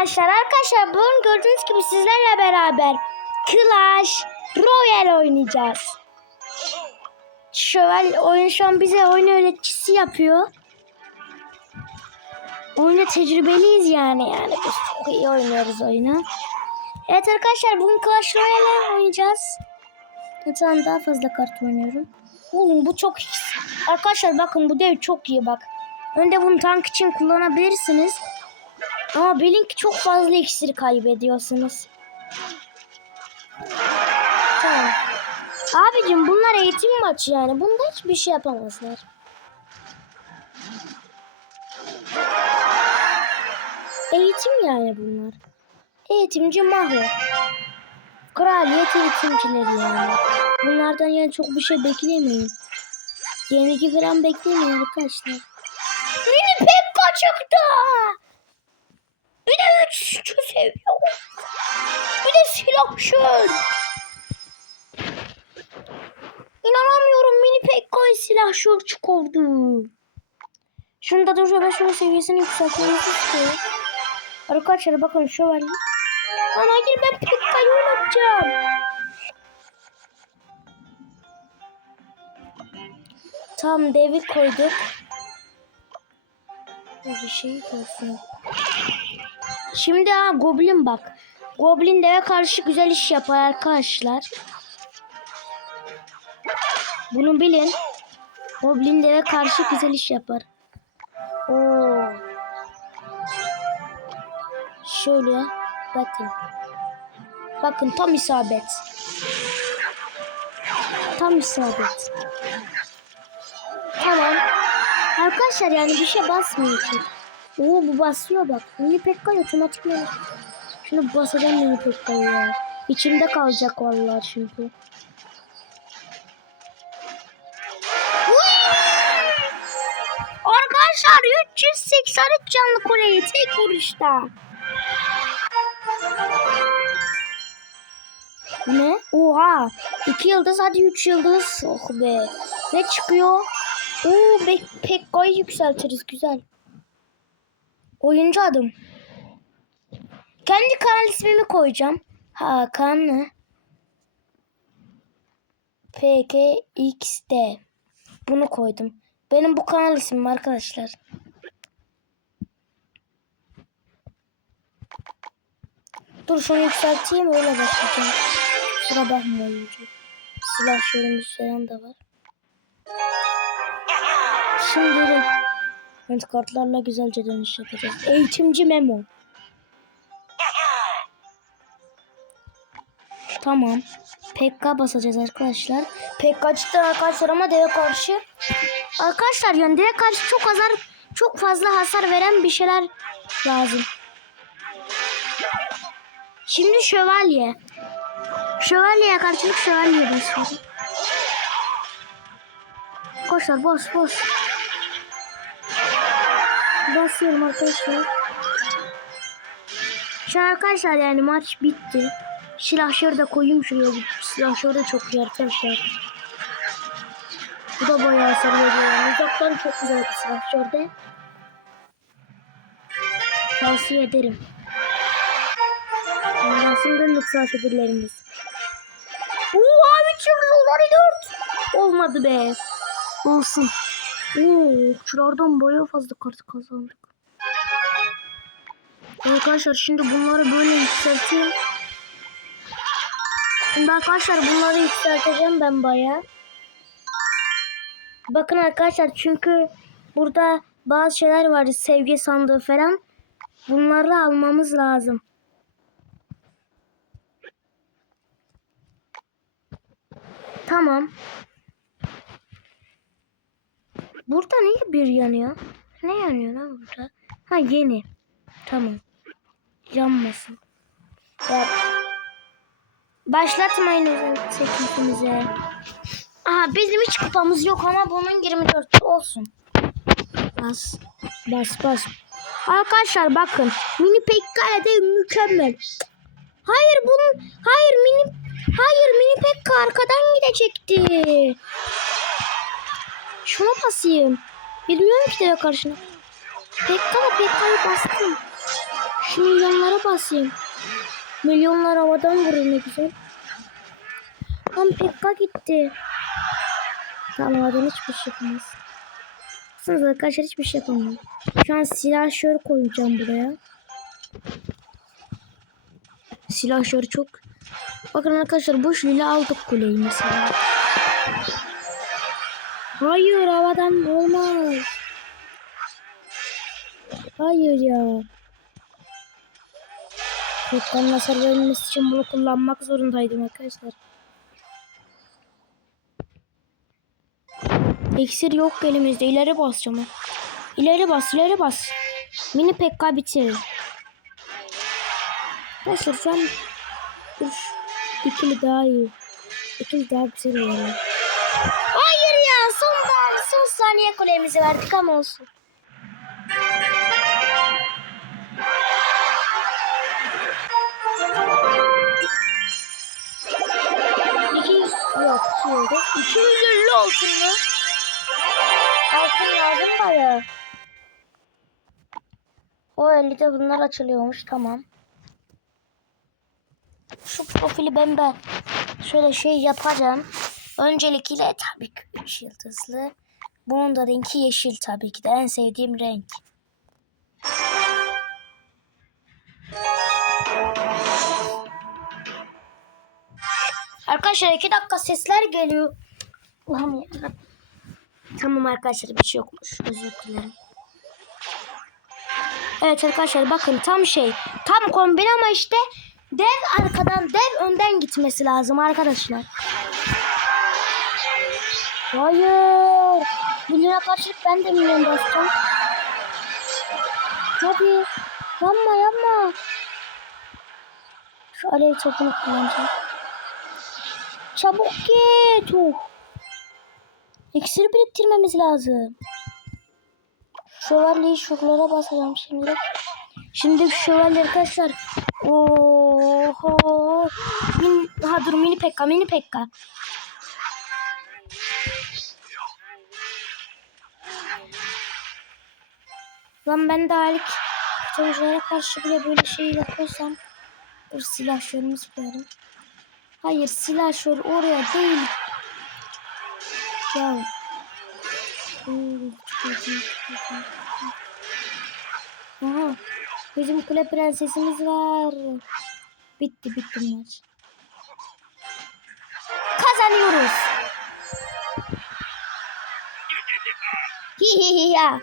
arkadaşlar. Arkadaşlar bugün gördüğünüz gibi sizlerle beraber Clash Royale oynayacağız. Şöval oyun şu an bize oyun öğreticisi yapıyor. Oyunda tecrübeliyiz yani yani biz çok iyi oynuyoruz oyunu. Evet arkadaşlar bugün Clash Royale oynayacağız. Tane daha fazla kart oynuyorum. Oğlum bu çok iyi. Arkadaşlar bakın bu dev çok iyi bak. Önde bunu tank için kullanabilirsiniz. Ama bilin ki çok fazla iksir kaybediyorsunuz. Tamam. Abicim bunlar eğitim maçı yani. Bunda hiçbir şey yapamazlar. Eğitim yani bunlar. Eğitimci Maho. Kraliyet eğitimcileri yani. Bunlardan yani çok bir şey beklemeyin. Yenilgi falan beklemeyin arkadaşlar. Mini Pekka çıktı. Bir de üç seviyor. Bir de silahşör. İnanamıyorum mini Pekka'yı silahşör çıkardı. Şunu da dur şöyle şöyle seviyesini yükseltmemizi istiyor. Arkadaşlar bakın şövalye. Lan hayır ben Pekka'yı oynatacağım. Tam devi koyduk. Bir şey olsun. Şimdi ha Goblin bak. Goblin deve karşı güzel iş yapar arkadaşlar. Bunu bilin. Goblin deve karşı güzel iş yapar. Oo. Şöyle bakın. Bakın tam isabet. Tam isabet. Tamam. Arkadaşlar yani bir şey basmıyor ki. Oo bu basıyor bak. Mini Pekka otomatik mi? Şunu basacağım Mini Pekka'yı ya. İçimde kalacak vallahi çünkü. Arkadaşlar 383 canlı kuleyi tek vuruşta. Ne? Oha. 2 yıldız hadi 3 yıldız. Oh be. Ne çıkıyor? Oo be Pekka'yı yükseltiriz güzel. Oyuncu adım. Kendi kanal ismimi koyacağım. Hakan? PKXD. Bunu koydum. Benim bu kanal ismim arkadaşlar. Dur şunu yükselteyim öyle başlayacağım. Sıra bakma oyuncu. Silah şöyle falan da var. Şimdi de evet, kartlarla güzelce dönüş yapacağız. Eğitimci Memo. Tamam. PK basacağız arkadaşlar. PK çıktı arkadaşlar ama deve karşı. Arkadaşlar yani deve karşı çok hasar çok fazla hasar veren bir şeyler lazım. Şimdi şövalye. Şövalyeye karşılık şövalye basıyorum. Arkadaşlar bas bas. Basıyorum arkadaşlar. Şu arkadaşlar yani maç bitti. Silahşörü de koyayım şuraya. Silahşör de çok iyi arkadaşlar. Bu da bayağı sarıyor. Yani. Uzaktan çok güzel bir silahşör de. Tavsiye ederim. Yasin döndük silahşörlerimiz. 3 yıldız oldu 4. Olmadı be. Olsun. Oo, okçulardan bayağı fazla kart kazandık. Arkadaşlar şimdi bunları böyle yükselteyim. Şimdi arkadaşlar bunları yükselteceğim ben bayağı. Bakın arkadaşlar çünkü burada bazı şeyler var sevgi sandığı falan. Bunları almamız lazım. Tamam. Burada niye bir yanıyor? Ne yanıyor lan burada? Ha yeni. Tamam. Yanmasın. Ya. Başlatmayın özel çekimimize. Aha bizim hiç kupamız yok ama bunun 24 olsun. Bas. Bas bas. Arkadaşlar bakın. Mini Pekka de mükemmel. Hayır bunun hayır mini hayır mini Pekka arkadan gidecekti. Şuna basayım. Bilmiyorum ki de karşına. Pekka da Pekka'yı bastım. Şu milyonlara basayım. Milyonlar havadan vurur ne güzel. Lan Pekka gitti. Tamam havadan hiçbir şey yapamaz. Baksanıza arkadaşlar hiçbir şey yapamam. Şu an silahşör koyacağım buraya. Silahşör çok. Bakın arkadaşlar bu şöyle aldık kuleyi mesela. Hayır havadan olmaz. Hayır ya. Tekrar hasar verilmesi için bunu kullanmak zorundaydım arkadaşlar. İksir yok elimizde. İleri basacağım. İleri bas, ileri bas. Mini pekka bitir. Arkadaşlar şu an dur. İkili daha iyi. İkili daha güzel oluyor. Hayır son, saniye kulemizi verdik ama olsun. Yok iki oldu. 250 altın mı? Altın lazım bayağı. O 50'de bunlar açılıyormuş tamam. Şu profili ben ben şöyle şey yapacağım. Öncelikle tabii ki 3 yıldızlı. Bunun da rengi yeşil tabii ki de en sevdiğim renk. Arkadaşlar iki dakika sesler geliyor. Ulan ya. Tamam arkadaşlar bir şey yokmuş. Özür dilerim. Evet arkadaşlar bakın tam şey. Tam kombin ama işte dev arkadan dev önden gitmesi lazım arkadaşlar. Hayır. Milyona karşılık ben de milyon basacağım. Hadi. Yapma yapma. Şu alev topunu kullanacağım. Çabuk git. Uh. İksir biriktirmemiz lazım. Şövalyeyi şuralara basacağım şimdi. Şimdi şu şövalye arkadaşlar. Oho. Min, ha dur mini pekka mini pekka. Lan ben de halik kutuculara karşı bile böyle şey yapıyorsam dur silahşörümü koyarım. Hayır silahşör oraya değil. Ya. Aha. Bizim kule prensesimiz var. Bitti bitti maç. Kazanıyoruz. Hihihi ya.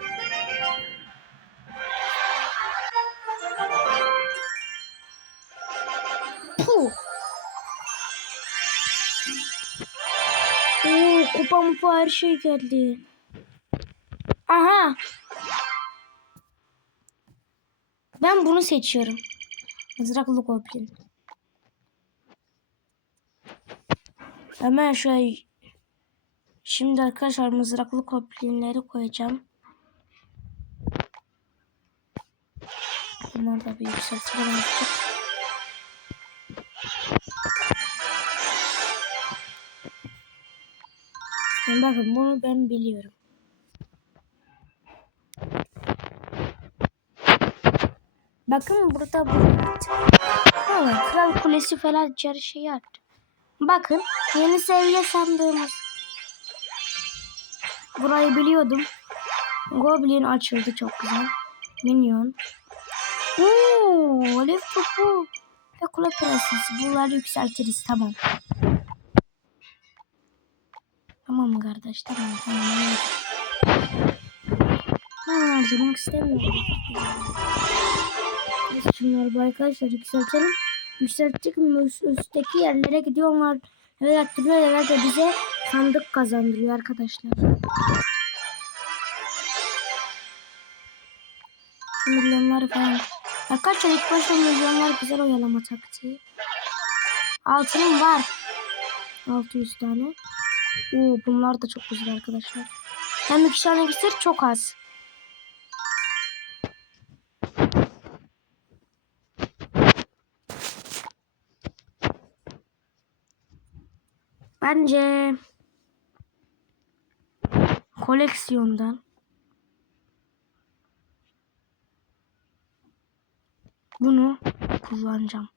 Oo, kupa mupa her şey geldi. Aha. Ben bunu seçiyorum. Mızraklı goblin. Hemen şöyle Şimdi arkadaşlar mızraklı goblinleri koyacağım. Bunları da bir yükseltelim artık. Bakın bunu ben biliyorum. Bakın burada bu. Ha, Kral Kulesi falan carı şey. Bakın yeni seviye sandığımız. Burayı biliyordum. Goblin açıldı çok güzel. Minyon. Oo, alev topu. Ve kula prensesi. Bunları yükseltiriz tamam. Tamam kardeş? Tamam tamam. Ben harcamak istemiyorum. Biz şunları arkadaşlar yükseltelim. Yükselttik mi üst- üstteki yerlere gidiyor onlar. Evet arttırıyor herhalde bize sandık kazandırıyor arkadaşlar. Şu milyonları falan. Arkadaşlar ilk başta milyonlar güzel oyalama taktiği. Altının var. 600 tane. Oo, bunlar da çok güzel arkadaşlar. Hem iki tane iksir çok az. Bence koleksiyondan Bunu kullanacağım.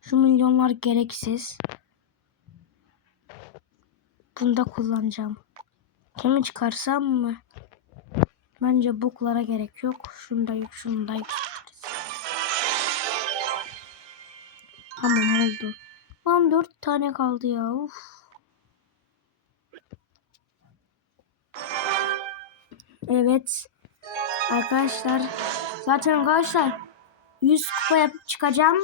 Şu milyonlar gereksiz. Bunu kullanacağım. Kimi çıkarsam mı? Bence buklara gerek yok. Şunu da yük, şunu da yükseltiriz. Tamam oldu. Tam dört tane kaldı ya. Uf. Evet. Arkadaşlar. Zaten arkadaşlar 100 kupa yapıp çıkacağım.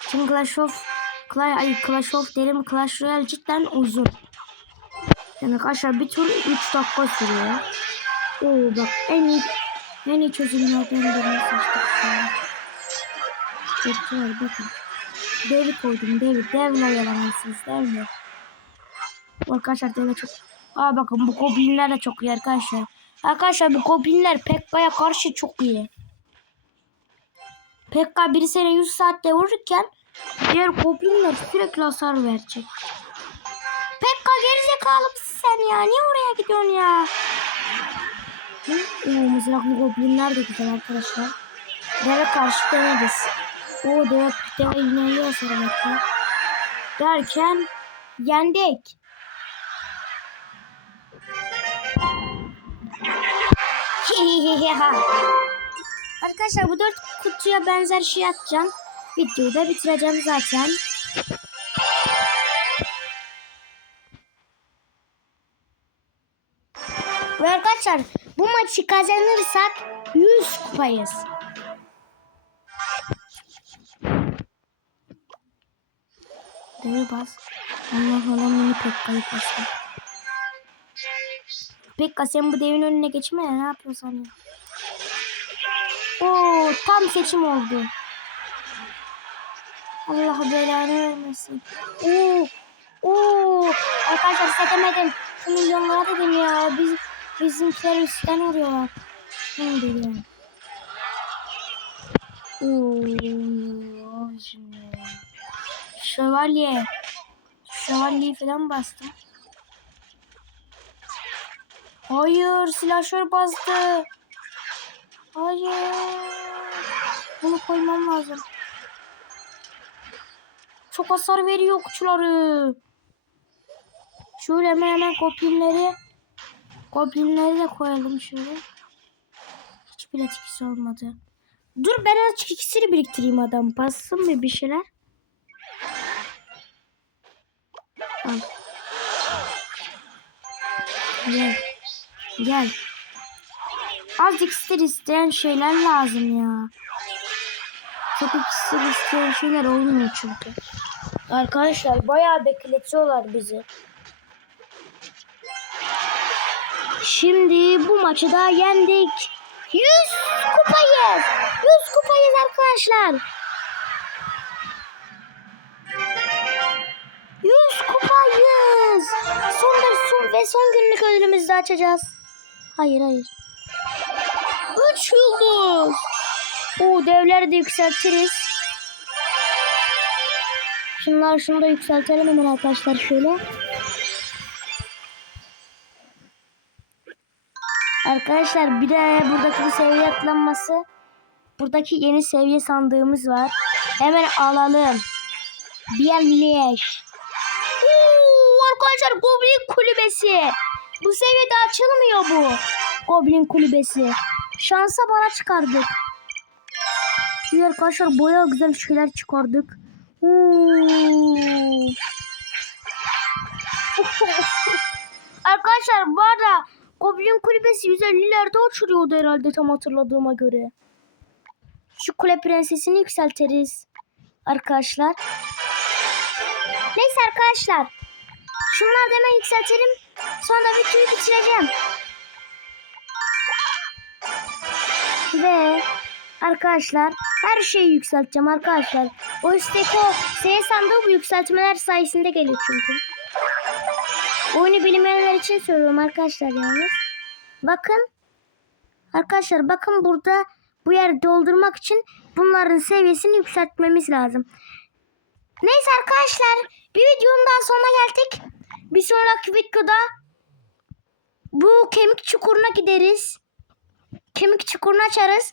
Çünkü Clash of Clash, ay Clash of derim Clash Royale cidden uzun. Yani arkadaşlar bir tur 3 dakika sürüyor. Oo bak en iyi en iyi çözümlerden birini seçtik şu an. Bekliyor bakın. Devi koydum devi. Devle yalanırsınız devle. Arkadaşlar devle çok... Aa bakın bu goblinler de çok iyi arkadaşlar. Arkadaşlar bu goblinler Pekka'ya karşı çok iyi. Pekka biri sene 100 saatte vururken diğer goblinler sürekli hasar verecek. Pekka gerizekalı mısın sen ya? Niye oraya gidiyorsun ya? Oo, mızraklı goblinler de güzel arkadaşlar. Deve karşı deneriz. O deve, deve yine iyi hasar veriyor. Derken yendik. Arkadaşlar bu dört kutuya benzer şey atacağım. Videoyu da bitireceğim zaten. Ve arkadaşlar bu maçı kazanırsak 100 kupayız. Deve bas. Allah Allah mini Pekka'yı bastım. Pekka sen bu devin önüne geçme ya ne yapıyorsun ya? Oo tam seçim oldu. Allah belanı vermesin. Oo oo arkadaşlar setemedim. Şu milyonlara dedim ya. Biz bizimkiler üstten vuruyorlar. Şimdi ya. Oo şimdi. Şövalye. Şövalyeyi falan bastım. Hayır silahşör bastı. Hayır. Bunu koymam lazım. Çok hasar veriyor kutuları. Şöyle hemen hemen goblinleri goblinleri de koyalım şöyle. Hiçbir etkisi olmadı. Dur ben azıcık ikisini biriktireyim adam. Bassın mı bir şeyler? Al. Gel. Gel. Az iksir isteyen şeyler lazım ya. Çok iksir isteyen şeyler olmuyor çünkü. Arkadaşlar bayağı bekletiyorlar bizi. Şimdi bu maçı da yendik. 100 kupayız. 100 kupayız arkadaşlar. 100 kupayız. Son da son ve son günlük ödülümüzü de açacağız. Hayır hayır. 3 yıldız. O devleri de yükseltiriz. Şunlar şunu da yükseltelim hemen arkadaşlar şöyle. Arkadaşlar bir de buradaki bir seviye atlanması. Buradaki yeni seviye sandığımız var. Hemen alalım. Birleş. Oo, arkadaşlar Goblin kulübesi. Bu seviyede açılmıyor bu. Goblin kulübesi. Şansa bana çıkardık. İyi arkadaşlar baya güzel şeyler çıkardık. Oo. arkadaşlar bu arada Goblin kulübesi 150'lerde uçuruyordu herhalde tam hatırladığıma göre. Şu kule prensesini yükselteriz. Arkadaşlar. Neyse arkadaşlar. Şunları da hemen yükseltelim. Sonra videoyu bitireceğim. Ve arkadaşlar her şeyi yükselteceğim arkadaşlar. O üstteki o S sandığı bu yükseltmeler sayesinde geliyor çünkü. Oyunu bilmeyenler için söylüyorum arkadaşlar yalnız. Bakın. Arkadaşlar bakın burada bu yeri doldurmak için bunların seviyesini yükseltmemiz lazım. Neyse arkadaşlar bir videonun daha sonuna geldik. Bir sonraki videoda bu kemik çukuruna gideriz. Kemik çukurunu açarız.